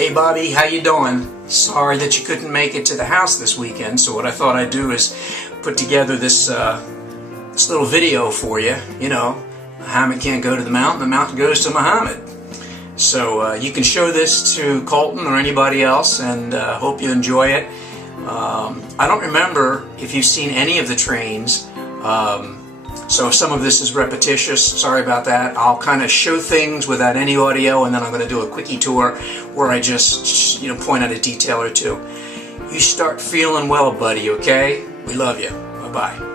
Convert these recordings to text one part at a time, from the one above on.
Hey Bobby, how you doing? Sorry that you couldn't make it to the house this weekend, so what I thought I'd do is put together this little video for you. You know, Muhammad can't go to the mountain goes to Muhammad. So you can show this to Colton or anybody else, and hope you enjoy it. I don't remember if you've seen any of the trains, so if some of this is repetitious, sorry about that. I'll kind of show things without any audio, and then I'm going to do a quickie tour where I just, point out a detail or two. You start feeling well, buddy, okay? We love you. Bye-bye.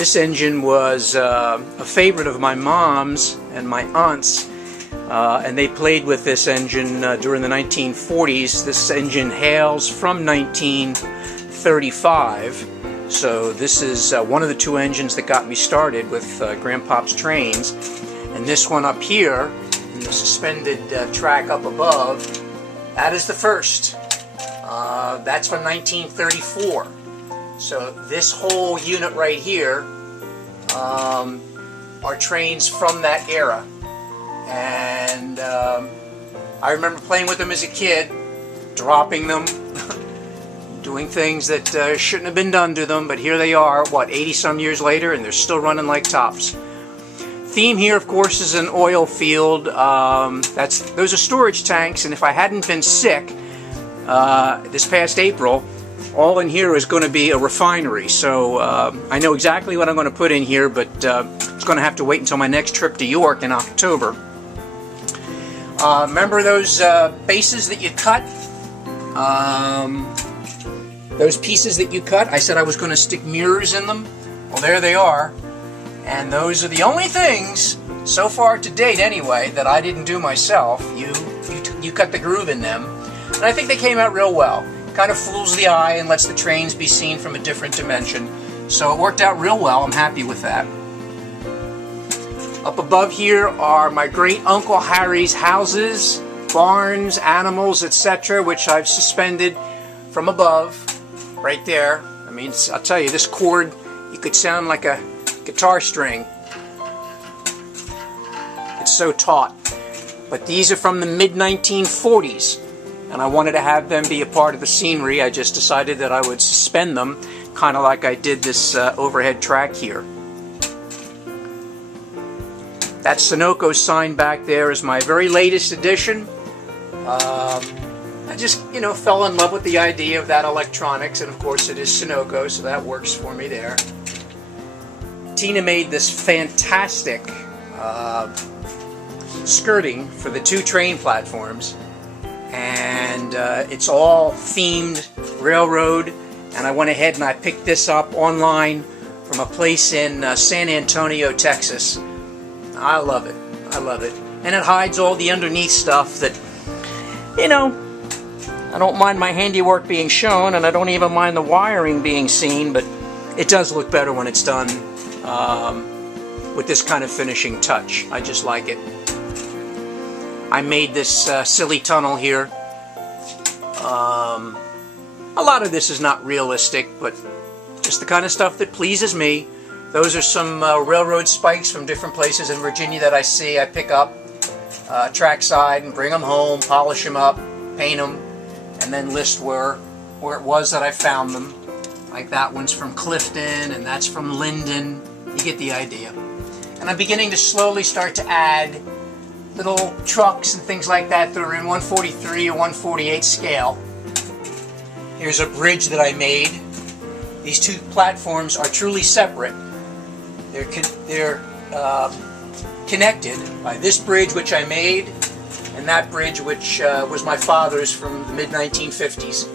This engine was a favorite of my mom's and my aunt's, and they played with this engine during the 1940s. This engine hails from 1935, so this is one of the two engines that got me started with Grandpop's trains. And this one up here, in the suspended track up above, that is the first. That's from 1934. So this whole unit right here are trains from that era. And I remember playing with them as a kid, dropping them, doing things that shouldn't have been done to them, but here they are, what, 80-some years later, and they're still running like tops. Theme here, of course, is an oil field. Those are storage tanks, and if I hadn't been sick this past April, all in here is going to be a refinery. So I know exactly what I'm going to put in here, but it's going to have to wait until my next trip to York in October. Remember those bases that you cut? Those pieces that you cut? I said I was going to stick mirrors in them. Well, there they are. And those are the only things, so far to date anyway, that I didn't do myself. You cut the groove in them. And I think they came out real well. Kind of fools the eye and lets the trains be seen from a different dimension. So it worked out real well. I'm happy with that. Up above here are my great Uncle Harry's houses, barns, animals, etc., which I've suspended from above, right there. I mean, I'll tell you, this cord, you could sound like a guitar string. It's so taut. But these are from the mid-1940s, and I wanted to have them be a part of the scenery. I just decided that I would suspend them, kind of like I did this overhead track here. That Sunoco sign back there is my very latest addition. I just, fell in love with the idea of that electronics, and of course it is Sunoco, so that works for me there. Tina made this fantastic skirting for the two train platforms, and it's all themed railroad, and I went ahead and I picked this up online from a place in San Antonio, Texas. I love it. I love it. And it hides all the underneath stuff that, I don't mind my handiwork being shown, and I don't even mind the wiring being seen, but it does look better when it's done with this kind of finishing touch. I just like it. I made this silly tunnel here. A lot of this is not realistic, but just the kind of stuff that pleases me. Those are some railroad spikes from different places in Virginia that I see. I pick up trackside and bring them home, polish them up, paint them, and then list where it was that I found them. Like that one's from Clifton, and that's from Linden. You get the idea. And I'm beginning to slowly start to add little trucks and things like that that are in 143 or 148 scale. Here's a bridge that I made. These two platforms are truly separate. They're connected by this bridge which I made and that bridge which was my father's from the mid-1950s.